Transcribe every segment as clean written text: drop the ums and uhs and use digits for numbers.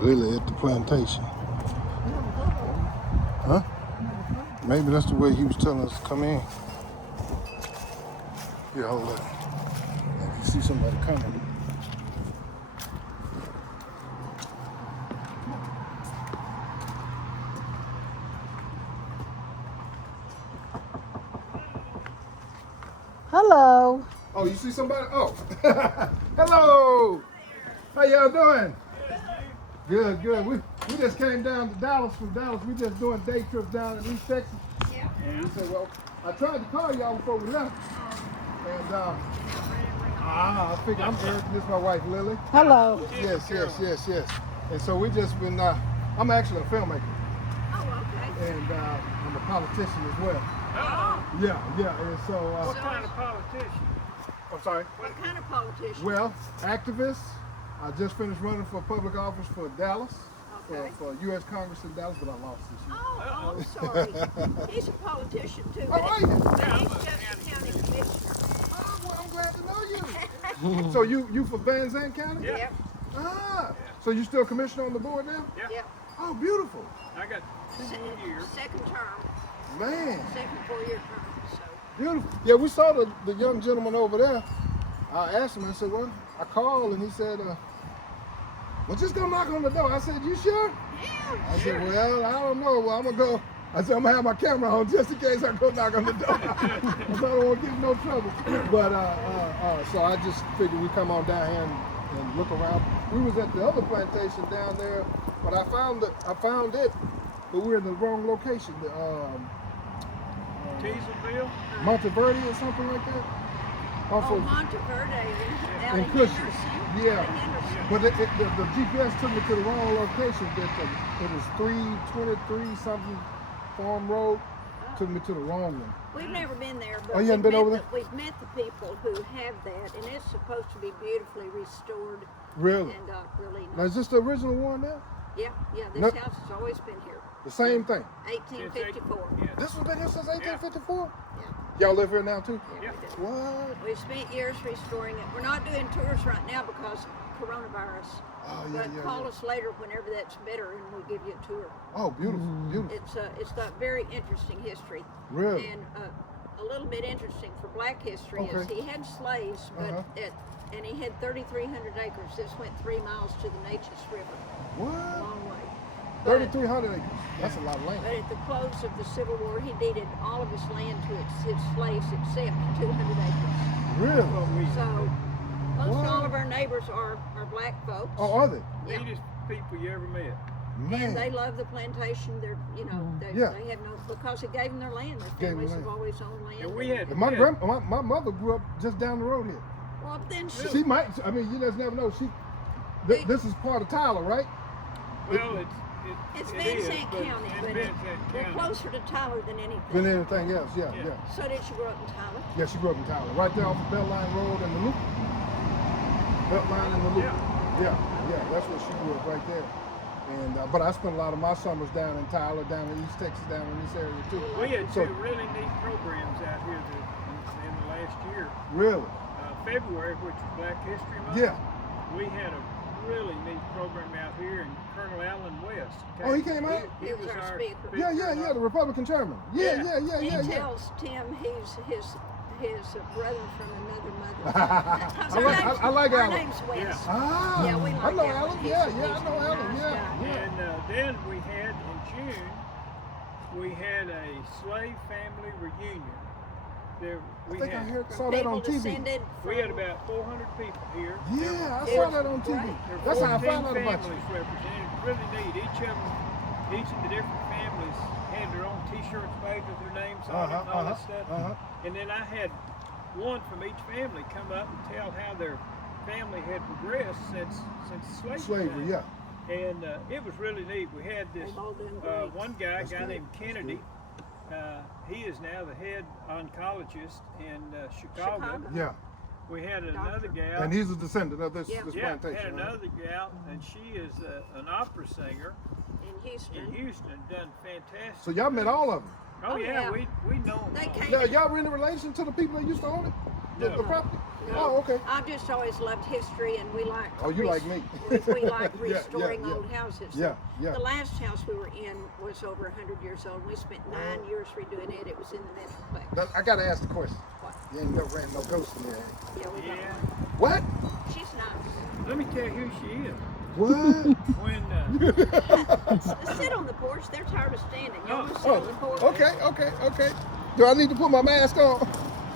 Lily at the plantation. Huh? Maybe that's the way he was telling us to come in. Here, hold up. I can see somebody coming. Hello. Oh, you see somebody? Oh, hello. How y'all doing? Good, good. We just came down to Dallas from Dallas. We just doing day trips down in East Texas. Yeah. And we said, well, I tried to call y'all before we left. And I figured I'm Eric. This is my wife, Lily. Hello. Yes. And so we just been. I'm actually a filmmaker. Oh, okay. And I'm a politician as well. Oh. Yeah. And so. What kind of politician? I'm sorry. What kind of politician? Well, activist. I just finished running for public office for Dallas, Okay. for U.S. Congress in Dallas, but I lost this year. Oh, sorry. He's a politician too. Oh, are you? But he's just a county commissioner. Oh, well, I'm glad to know you. So you for Van Zandt County? Yeah. Yep. Ah, so you still commissioner on the board now? Yep. Oh, beautiful. I got 2 more years. Second term. Man, Second 4-year term. So. beautiful. Yeah, we saw the young gentleman over there. I asked him, I said, well, I called and he said, well, just go knock on the door. I said, you sure? Yeah. I said, well, I don't know. Well, I'm going to go. I said, I'm going to have my camera on just in case I go knock on the door. I don't want to get in no trouble. But, so I just figured we'd come on down here and look around. We was at the other plantation down there, but I found it, but we're in the wrong location. Teaselville? Monteverde or something like that. Off Oh, of, Monteverde and in Cushing. Henderson. Yeah. Henderson. But the GPS took me to the wrong location. It was 323 something Farm Road. Took me to the wrong one. We've never been there, but Oh, you haven't been over there? we've met the people who have that, and it's supposed to be beautifully restored Really? and really Now, nice. is this the original one now? Yeah, this Nope. house has always been here. The same thing. 1854. Yeah. This has been here since 1854? Yeah. Y'all live here now too? Yeah, Yeah. we do. What? We've spent years restoring it. We're not doing tours right now because of coronavirus. Oh, yeah, But yeah, call yeah. us later whenever that's better and we'll give you a tour. Oh, beautiful, beautiful. It's got very interesting history. Really? And a little bit interesting for black history is Okay. he had slaves, but and he had 3,300 acres. This went 3 miles to the Neches River. A What? long way. But, 3,300 acres. That's a lot of land. but at the close of the Civil War, he deeded all of his land to his slaves except 200 acres. Really? So most What? all of our neighbors are black folks. Oh, are they? Yeah. Neatest people you ever met. Man. They love the plantation. They're, Yeah. they have no, because it gave them their land. Their Gave them families have land. always owned land. And we had And my mother grew up just down the road here. Well, then She might, I mean, you just never know. This is part of Tyler, right? well, it's it Van is, Zandt but County, it's but Van Zandt we're County. closer to Tyler than anything. Than anything else, yeah. So did you grow up in Tyler? Yeah, she grew up in Tyler, right there off of Beltline Road and the Loop. Beltline and the Loop. Yeah, that's where she grew up, right there. And but I spent a lot of my summers down in Tyler, down in East Texas, down in this area too. We had So- two really neat programs out here in the last year. Really? February, which was Black History Month. Yeah. We had a really neat program out here, and Colonel Alan West. Oh, he came out? He was our speaker. Yeah, the Republican chairman. Yeah. He tells Tim he's his brother from another mother. I like our Alan. name's West. Ah, Yeah, we I like know Alan. Alan. He's Yeah, a I know Alan. nice Yeah, guy. yeah. And then we had in June, we had a slave family reunion. I think I saw that People on TV. descended We had from- about 400 people here. Yeah, I It saw was that on TV. great. There were That's how I 14 found out about you. families represented. Really neat. Each of the different families had their own T-shirts made with their names on it and all that stuff. And then I had one from each family come up and tell how their family had progressed since slavery. Slavery, yeah. And it was really neat. We had this They've all done great. one guy, That's a guy good. named Kennedy. He is now the head oncologist in Chicago. Yeah, We had another gal. and he's a descendant of this Yeah. this Yeah, had plantation. right? another gal, and she is an opera singer in Houston. in Houston, done fantastic. So y'all met all of them. Oh, Oh, yeah, yeah. we know them They all. came- Now, y'all were in relation to the people that used to own it, the No. property. Oh, okay. I've just always loved history, and we like. Oh, you like me. we like Yeah, restoring yeah. old houses. Yeah, yeah. The last house we were in was over 100 years old. We spent 9 years redoing it. It was in the Metroplex. Now, I gotta ask the question. What? You ain't never ran no ghost in there. Yeah, we got Yeah. one. What? She's nice. Let me tell you who she is. What? When Sit on the porch. They're tired of standing. You Oh, want to sit on the porch? Okay. Do I need to put my mask on?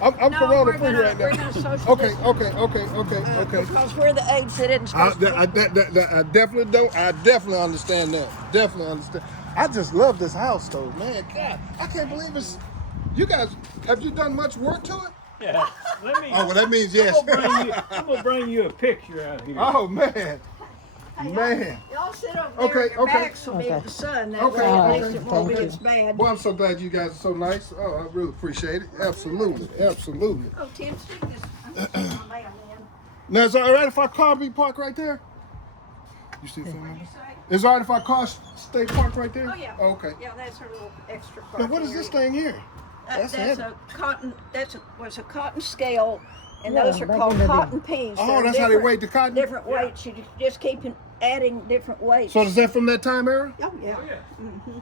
I'm No, Corona we're free gonna- right now. we're gonna social Okay. distance. Because we're the age that isn't I, supposed to. I definitely don't. I definitely understand that. Definitely understand. I just love this house, though, man. God, I can't believe it's. You guys, have you done much work to it? yeah, let me. Oh, well, that means yes. I'm gonna bring you a picture out here. Oh man, man. Y'all sit over Okay, there. Your okay. backs will be with the sun. That Okay, way at okay. least it won't be Okay. as bad. Well, I'm so glad you guys are so nice. Oh, I really appreciate it. Absolutely. Oh, Tim, stick this. I'm sticking my mail in. Now, is it all right if our car be parked right there? You see What'd something? you say? Is it all right if our car stay parked right there? Oh, yeah. Okay. Yeah, that's her little extra Now, parking what is this area. thing here? That's heavy. a cotton. Was a cotton scale, and Yeah, those are back called in the day. cotton peas. Oh, They're that's how they different- weight the cotton? Different weights. You just keep adding different weights. So is that from that time era? Oh yeah. Oh, yeah.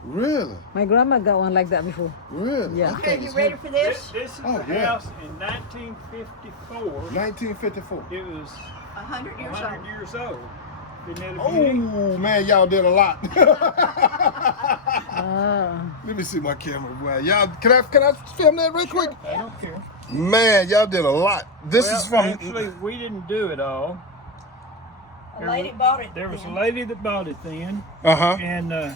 Really? My grandma got one like that before. Really? Yeah. I Okay, think you it's ready heavy. for This, this? is Oh, the yeah. house in 1954. 1954. It was 100 years 100 old. years old. Isn't that a beauty? Oh man, y'all did a lot. Ah. Let me see my camera. Well, y'all, can I film that real quick? I don't care. Man, y'all did a lot. This Well, is from. Actually, we didn't do it all. A lady bought it. There was a then. lady that bought it then, Uh-huh. and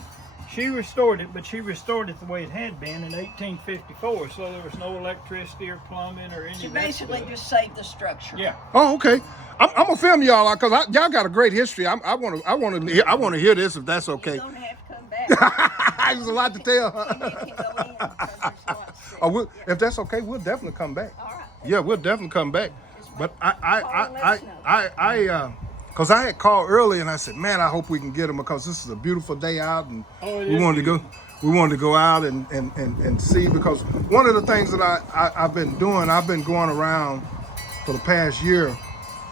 she restored it, but she restored it the way it had been in 1854. So there was no electricity or plumbing or any She of that basically stuff. just saved the structure. Yeah. Oh, okay. I'm gonna film y'all because y'all got a great history. I want to hear this if that's okay. You're gonna have to come back. There's a lot to tell. And you can go in, 'cause there's lots to see. Oh, if that's okay, we'll definitely come back. All right. Yeah, we'll definitely come back. But Call and let us know. because I had called early and I said, man, I hope we can get them because this is a beautiful day out and Oh, it we is wanted to go out and see, because one of the things that I've been doing, I've been going around for the past year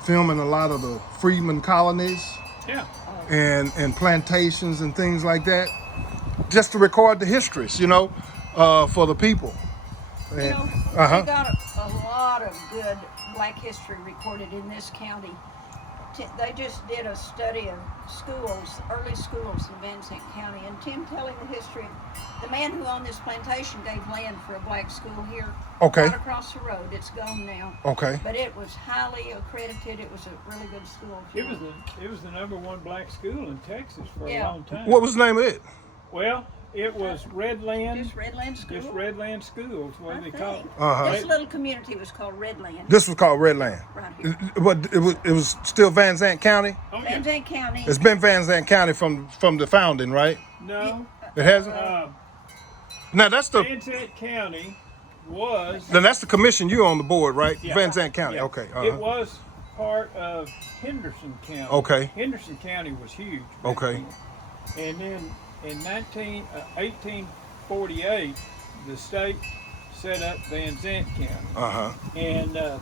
filming a lot of the freedmen colonies Yeah. and plantations and things like that, just to record the histories, for the people. You And- know, uh-huh. we got a lot of good Black history recorded in this county. They just did a study of schools, early schools in Van Zandt County, and Tim telling the history of the man who owned this plantation gave land for a black school here. Okay. Right across the road. It's gone now. Okay. But it was highly accredited. It was a really good school. It was the #1 black school in Texas for Yeah. a long time. What was the name of it? Well, it was Redland. Just Redland School. Just Redland Schools, what I they call it. think. Uh-huh. This little community was called Redland. This was called Redland. Right here. But it was still Van Zandt County. Oh, Van yeah. Zandt County. It's been Van Zandt County from the founding, right? No. It hasn't. Now that's the Van Zandt County was. then that's the commission you're on the board, right? Yeah. Van Zandt County. Yeah. Okay. It Uh-huh. was part of Henderson County. Okay. Henderson County was huge. back Okay. then. And then in 1848, the state set up Van Zandt County. Uh-huh. And then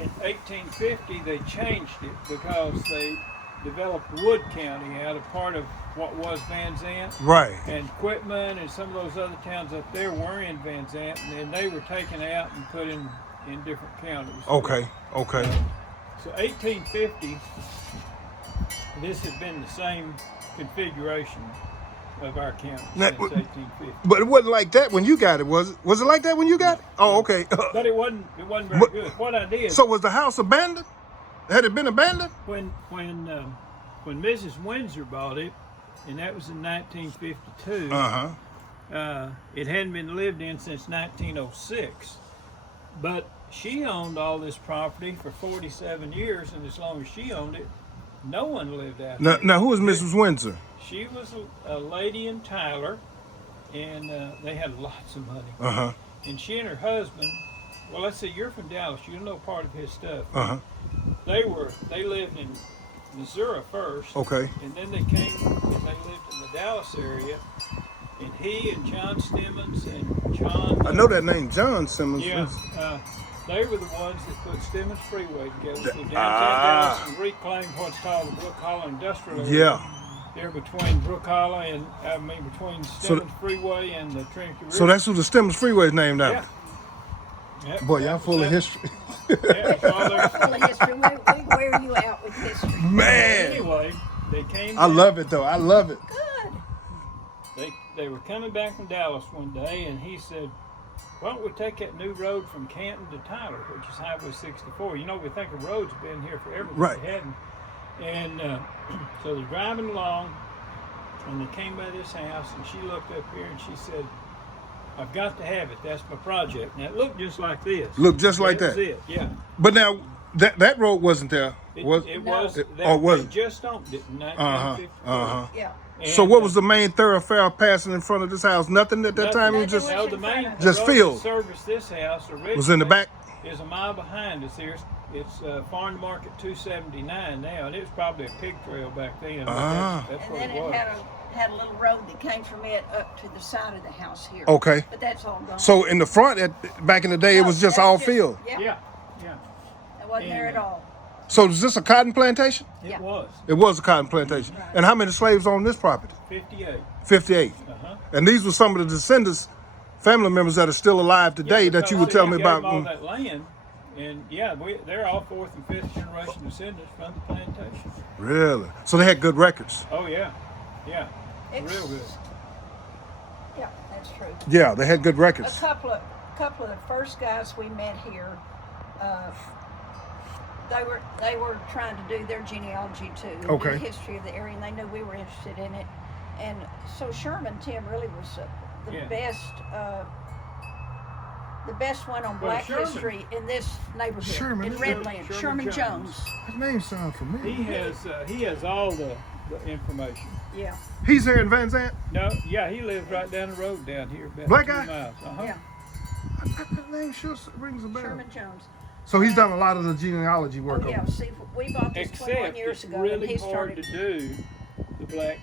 in 1850, they changed it because they developed Wood County out of part of what was Van Zandt. Right. And Quitman and some of those other towns up there were in Van Zandt, and then they were taken out and put in different counties. Okay. Okay. So 1850, this had been the same configuration of our county Now, since 1850. But it wasn't like that when you got it, was it? Was it like that when you got it? Oh, okay. But it wasn't very But- good. What I did So was the house abandoned? Had it been abandoned? when Mrs. Windsor bought it, and that was in 1952. Uh-huh. It hadn't been lived in since 1906, but she owned all this property for 47 years, and as long as she owned it, no one lived out there. Now who was Mrs. Windsor? She was a lady in Tyler, and they had lots of money. Uh-huh. And she and her husband, well, let's see, you're from Dallas, you know part of his stuff. Uh-huh. They lived in Missouri first. Okay. And then they came and they lived in the Dallas area. And he and John Stemmons and John. I know that name, John Simmons. Yeah. They were the ones that put Stemmons Freeway together. So downtown Dallas and reclaimed what's called the Brook Hollow Industrial Area. Yeah. They're between Brook Hollow and between Stemmons Freeway and the Trinity River. So that's who the Stemmons Freeway is named yeah. after. Yep, Boy, that y'all was full of it. history. Yeah, it's all there. Full of history. We wear you out with history. Man, Anyway, they came. I back. love it though. I love it. Good. They were coming back from Dallas one day, and he said, "Why don't we take that new road from Canton to Tyler, which is Highway 64? You know, we think a road's been here forever, but Right. it hadn't." And so they're driving along, and they came by this house, and she looked up here and she said, "I've got to have it. That's my project." Now it looked just like this. Looked just like That was that. it. Yeah. But now that road wasn't there. It Was was. It- They, oh, was they it? just opened it in Uh-huh. 1954. Yeah. So And, what was the main thoroughfare passing in front of this house? Nothing at that nothing. time. It was Nothing just was- No, the main Just road field. that serviced this house originally was in the back. is a mile behind us here. It's Farm to Market 279 now, and it was probably a pig trail back then. But that's And what then it it was. had a little road that came from it up to the side of the house here. Okay. But that's all gone. So in the front, back in the day, it No, was just that's all field. Yeah. Yeah, yeah, It wasn't there at all. So is this a cotton plantation? it Yeah. was It was a cotton plantation. Right. And how many slaves on this property? 58. 58. Uh-huh. And these were some of the descendants, family members that are still alive today that you were telling me about. all that land, and yeah, they're all fourth and fifth generation descendants from the plantation. Really? So they had good records. Oh yeah, yeah, It's- real good. Yeah, that's true. Yeah, they had good A records. couple of the first guys we met here, they were trying to do their genealogy too, and Okay. do the history of the area, and they knew we were interested in it. And so Sherman Tim really was the Yeah. best one on Well, Black Sherman- history in this neighborhood Sherman, in isn't it? Redland. Sherman Sherman Jones. Jones. His name sounds familiar. He has all the information. Yeah, He's here in Van Zant? No, yeah, he lives right down the road down here, about Black 2 guy? miles. Uh-huh. yeah. That name sure rings a bell. Sherman Jones. So he's done a lot of the genealogy Oh work. yeah. over. See, we bought this 21 Except years it's ago, and really he hard to started. do the black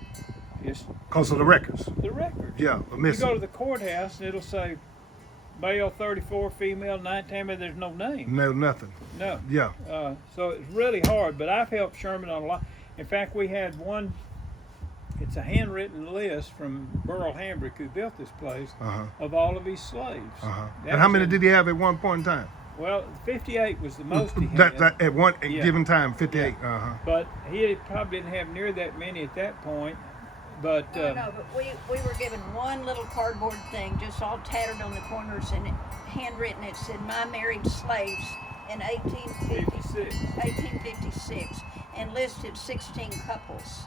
Because of the records. the records. Yeah, You missing. go to the courthouse and it'll say male 34, female 19, but there's no name. No, nothing. No. Yeah. So it's really hard, but I've helped Sherman on a lot. In fact, we had one, it's a handwritten list from Burl Hambrick, who built this place, Uh-huh. of all of his slaves. Uh-huh. That And how was many in- did he have at one point in time? Well, 58 was the most he had. That at one Yeah. given time, 58. Uh-huh. But he probably didn't have near that many at that point. But No, but we were given one little cardboard thing, just all tattered on the corners, and handwritten. It said, "My married slaves" in 1856, and listed 16 couples,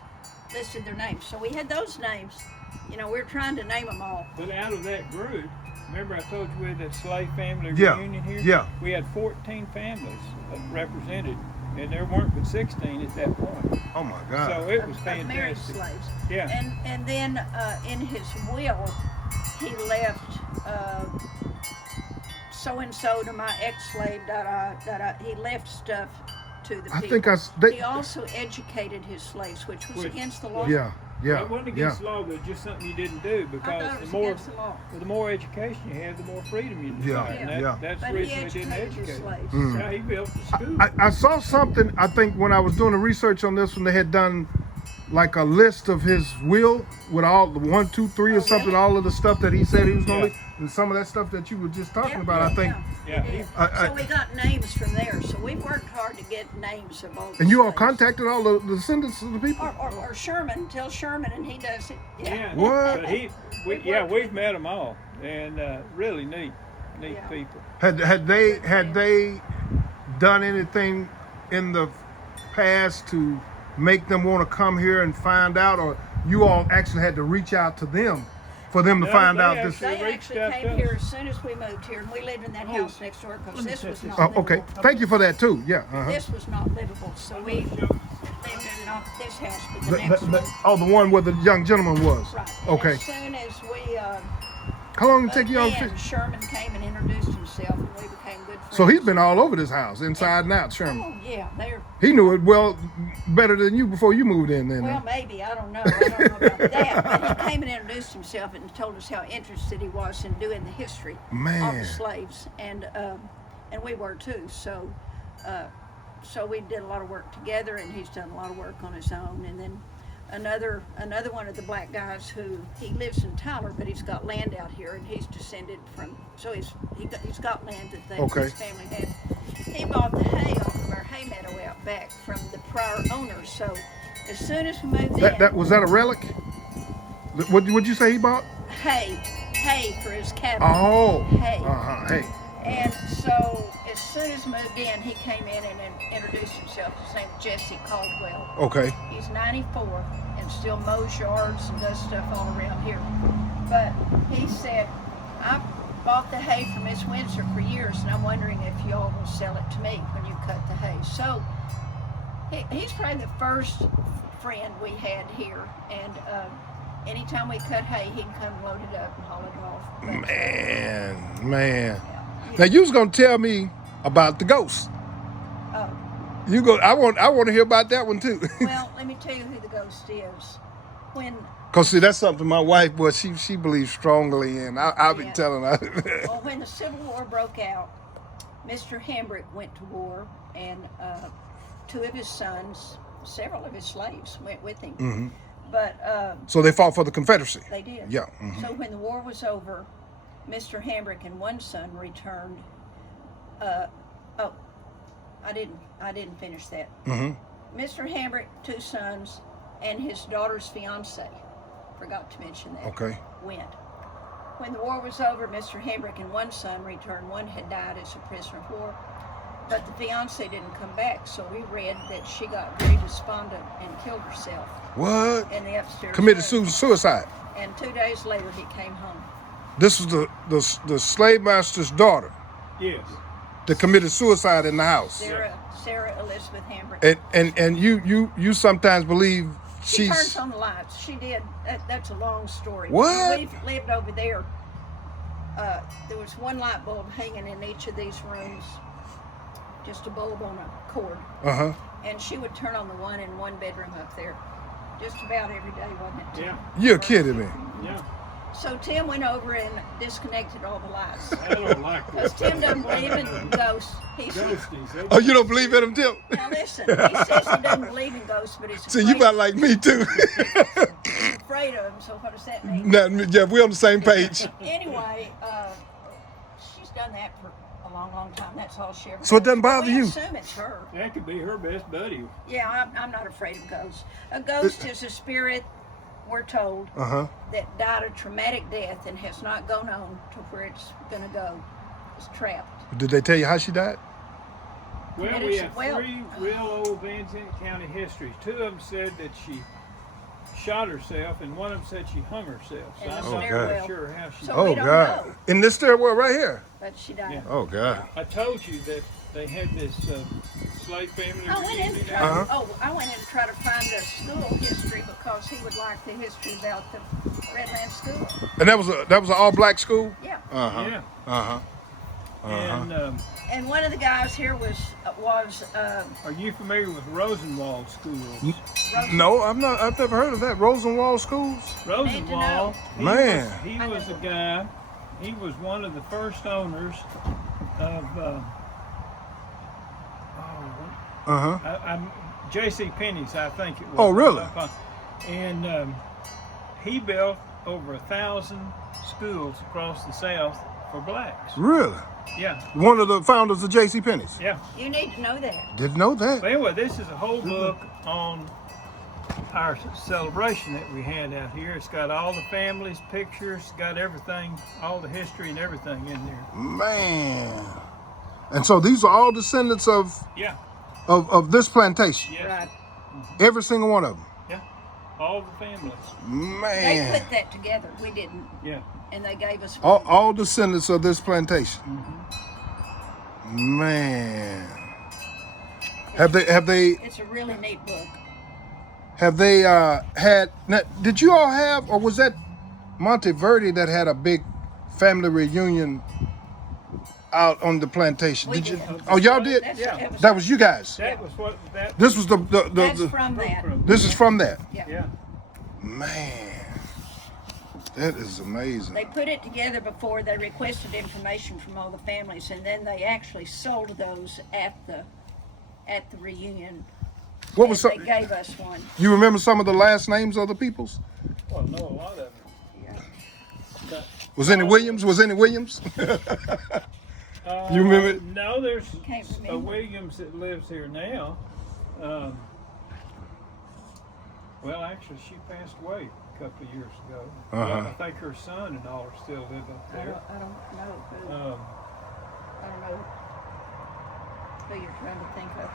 listed their names. So we had those names. You know, we were trying to name them all. But out of that group, remember I told you we had that slave family Yeah, reunion here? yeah. We had 14 families represented, and there weren't but 16 at that point. Oh my God. So it was Of married fantastic. slaves. Yeah. And then in his will, he left so and so to my ex-slave. He left stuff to the people. I think He also educated his slaves, which was against the law. yeah, yeah, It wasn't yeah. against the law, but it's just something you didn't do I because thought it was the more against the law. the more education you have, the more freedom you Yeah, decide. And yeah. that's But the he reason they didn't educated his educate. slaves. Mm. Yeah, he built the school. I saw something, I think when I was doing the research on this one, they had done like a list of his will with all the 1, 2, 3 or Oh, something, really? all of the stuff that he said he was going to Yeah. leave. And some of that stuff that you were just talking Yeah, about, I think. Yeah. he did. I- So we got names from there. So we worked hard to get names of all the And you all slaves. contacted all the descendants of the people? Or Sherman, tell Sherman, and he does it. Yeah. What? But we've met them all, and really neat Yeah. people. Had they done anything in the past to make them want to come here and find out, or you all actually had to reach out to them for them to No, find they out this? actually- They reached actually out came to here us. as soon as we moved here, and we lived in that house next door because let me this set was this not Oh, livable. okay. Thank you for that too. Yeah. Uh-huh. This was not livable, so we lived in not this house, but the The- next the- one. oh, the one where the young gentleman was. Right. And Okay. As soon as we How long did it take you all? again, Sherman came and introduced himself, and we became good friends. So he's been all over this house, inside and out, Sherman. Oh yeah, they're He knew it well better than you before you moved in. Then. well, maybe I don't know. I don't know about that. But he came and introduced himself and told us how interested he was in doing the history of Man. the slaves, and and we were too. So, so we did a lot of work together, and he's done a lot of work on his own. And then another one of the black guys who he lives in Tyler, but he's got land out here, and he's descended from. So he's got land that his family had. He bought the hay off of our hay meadow out back from the prior owners. So as soon as we moved in, That was that a relic? What would you say he bought? hay for his cattle. Oh, Hay. Hey. And so as soon as moved in, he came in and introduced himself. His name's Jesse Caldwell. Okay. He's 94 and still mows yards and does stuff all around here. But he said, I bought the hay from Miss Windsor for years, and I'm wondering if y'all will sell it to me when you cut the hay. So he's probably the first friend we had here, and anytime we cut hay, he'd come load it up and haul it off. But, Man. yeah. Now you was gonna tell me about the ghost. Oh, You go. I want to hear about that one too. well, let me tell you who the ghost is. When Cause see, that's something my wife, boy, she believes strongly in. I've been Yeah. telling her. Well, when the Civil War broke out, Mr. Hambrick went to war, and two of his sons, several of his slaves went with him. Mhm. But So they fought for the Confederacy. they did. Yeah. Mhm. So when the war was over, Mr. Hambrick and one son returned. I didn't finish that. Mhm. Mr. Hambrick, two sons, and his daughter's fiance. Forgot to mention that. Okay. Went. When the war was over, Mr. Hambrick and one son returned. One had died as a prisoner of war, but the fiance didn't come back. So we read that she got very despondent and killed herself What? in the upstairs Committed room. suicide. And 2 days later, he came home. This was the slave master's daughter Yes. that committed suicide in the house. Sarah Elizabeth Hambrick. And you sometimes believe She turns she's on the lights. She did. That's a long story. What? We've lived over there. There was one light bulb hanging in each of these rooms, just a bulb on a cord. uh-huh. And she would turn on the one in one bedroom up there, just about every day, wasn't it, Tim? Yeah. You're kidding me. Yeah. So Tim went over and disconnected all the lights. I don't like Because that. Tim doesn't believe in ghosts. He said, Ghosties. Oh, you don't believe in him, Tim? now listen, he says he doesn't believe in ghosts, but he's See, you about like me too. afraid of them, so what does that mean? Now, yeah, we're on the same page. Anyway, she's done that for a long time. That's all she ever So it does. doesn't bother We you? assume it's her. That could be her best buddy. Yeah, I'm not afraid of ghosts. A ghost is a spirit, we're told, Uh-huh. that died a traumatic death and has not gone on to where it's going to go. It's trapped. Did they tell you how she died? Well, It we is- have well- three real old Van Zandt County histories. Two of them said that she shot herself, and one of them said she hung herself. So In the I'm not stairwell. sure how she. So- we don't know. In this stairwell right here. But she died. Yeah. Oh God. I told you that they had this slave family I went in to reunion try. out. I went in to try to find the school history because he would like the history about the Redland School. And that was an all black school? Yeah. Uh-huh. Yeah. Uh-huh. And And one of the guys here was are you familiar with Rosenwald schools? No, I'm not. I've never heard of that. Rosenwald schools? Rosenwald. Man. He was a guy. He was one of the first owners of. Uh-huh. J.C. Penney's, I think it was. Oh, really? And he built over 1,000 schools across the South for blacks. Really? Yeah, One of the founders of J.C. Penney's. yeah. you need to know that. Didn't know that. But anyway, this is a whole book on our celebration that we had out here. It's got all the families, pictures, got everything, all the history and everything in there. Man. And so these are all descendants of Yeah, this plantation. yes, Right. Every single one of them. yeah. All the families. They Man. put that together. We didn't. Yeah. And they gave us All descendants of this plantation. Man. Have they It's a really neat book. had now, did you all have, or was that Monteverde that had a big family reunion out on the plantation? We Did you? did. Oh, y'all did? Yeah. That was you guys. That was what that. This was That's the from that. this is from that. Yeah. Yeah. Man. That is amazing. They put it together before they requested information from all the families, and then they actually sold those at the reunion. What was And some, they gave us one. you remember some of the last names of the peoples? Well, I know a lot of them. Yeah. But, Was any Williams? Was any Williams? You remember? No, there's Can't a remember. Williams that lives here now. Well, actually, she passed away a couple of years ago. Uh-huh. I think her son and all are still live up I there. don't know who. Um, I don't know who you're trying to think of.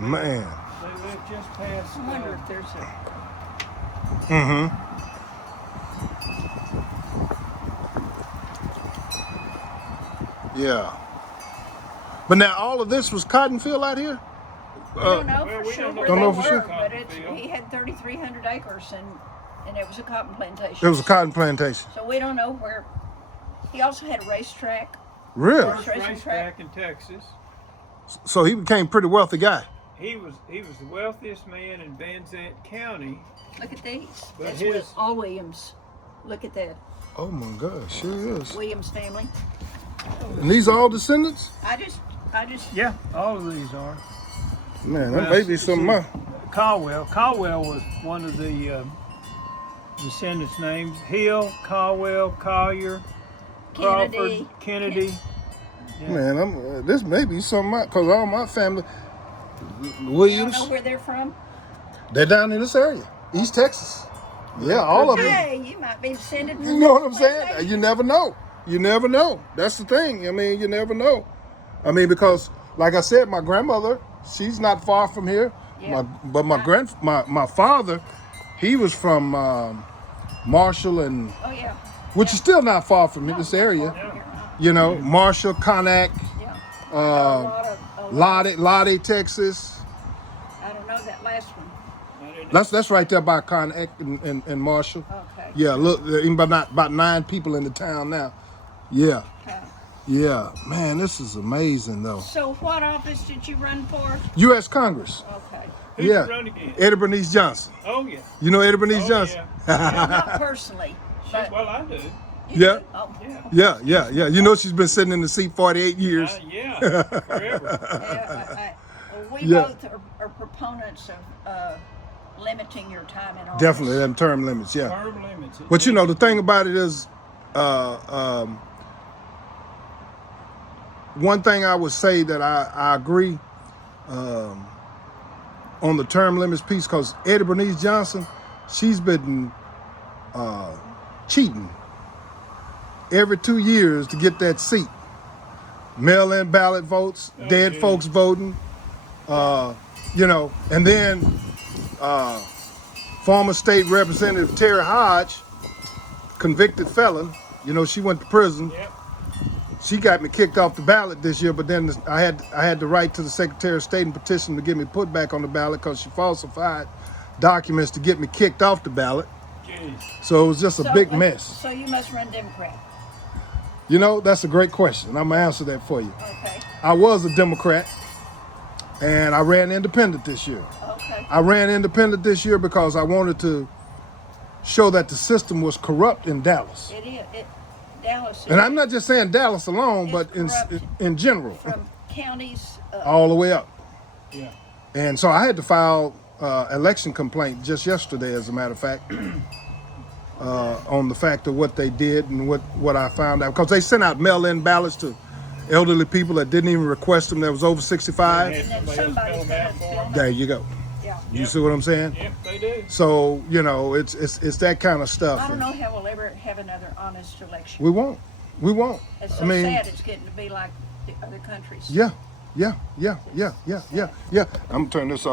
Man. they live just past. I wonder if there's a. Mm-hmm. Yeah. But now all of this was cotton field out here? We don't know well, for we sure don't know where Don't they know for were, sure. but Cotton he had 3,300 acres, and it was a cotton plantation. It was a cotton plantation. So we don't know where. He also had a racetrack. Really? First racetrack in Texas. So he became a pretty wealthy guy. He was the wealthiest man in Van Zant County. Look at these. But That's his- what, all Williams. Look at that. Oh my God, sure is. Williams family. And these are all descendants? I just. Yeah, all of these are. Man, that Well, may be some of my. Caldwell. Caldwell was one of the descendants' names. Hill, Caldwell, Collier, Kennedy. Crawford, Kennedy. Yeah. Man, this may be some of my, because all my family, You don't Williams, know where they're from? they're down in this area, East Texas. Yeah, all of them. Hey, you might be descended from You know what I'm this saying? plantation. You never know. You never know. That's the thing. I mean, you never know. I mean, because like I said, my grandmother, she's not far from here. Yeah. But my father, he was from Marshall and Oh yeah. which is still not far from this area. Yeah. You know, Marshall, Connacht, Yeah. uh, A lot of- Lottie, Texas. I don't know that last one. That's right there by Connacht and Marshall. Okay. Yeah, look, about 9 people in the town now. Yeah, Okay. yeah. Man, this is amazing though. So what office did you run for? U.S. Congress. Okay. Who'd Yeah. you run against? Eddie Bernice Johnson. Oh yeah. You know Eddie Bernice Oh, Johnson? yeah. Not personally. But Well, I do. you Yeah. do? Oh, Yeah. Yeah. You know she's been sitting in the seat 48 years. Yeah. Forever. Well, we Yeah. both are proponents of limiting your time in office. Definitely, them term limits, yeah. Term limits. But you know, the thing about it is, one thing I would say that I agree on the term limits piece, because Eddie Bernice Johnson, she's been cheating every 2 years to get that seat. Mail-in ballot votes, dead geez. folks voting, you know, and then former state representative Terry Hodge, convicted felon, you know, she went to prison. Yep. She got me kicked off the ballot this year, but then I had to write to the Secretary of State and petition to get me put back on the ballot because she falsified documents to get me kicked off the ballot. Jeez. So it was just a big mess. So you must run Democrat. You know, that's a great question. I'm gonna answer that for you. Okay. I was a Democrat, and I ran independent this year. Okay. I ran independent this year because I wanted to show that the system was corrupt in Dallas. It is. Dallas. And I'm not just saying Dallas alone, It's but corrupt. in general, From counties. all the way up. Yeah. And so I had to file election complaint just yesterday, as a matter of fact, on the fact of what they did and what I found out. Because they sent out mail-in ballots to elderly people that didn't even request them, that was over 65. Had And then somebody else somebody's fill them out gonna for fill them. There you go. Yeah. You see what I'm saying? Yep, they do. So, you know, it's that kind of stuff. I don't know how we'll ever have another honest election. We won't. We won't. It's so I mean, sad it's getting to be like the other countries. yeah. I'm gonna turn this off.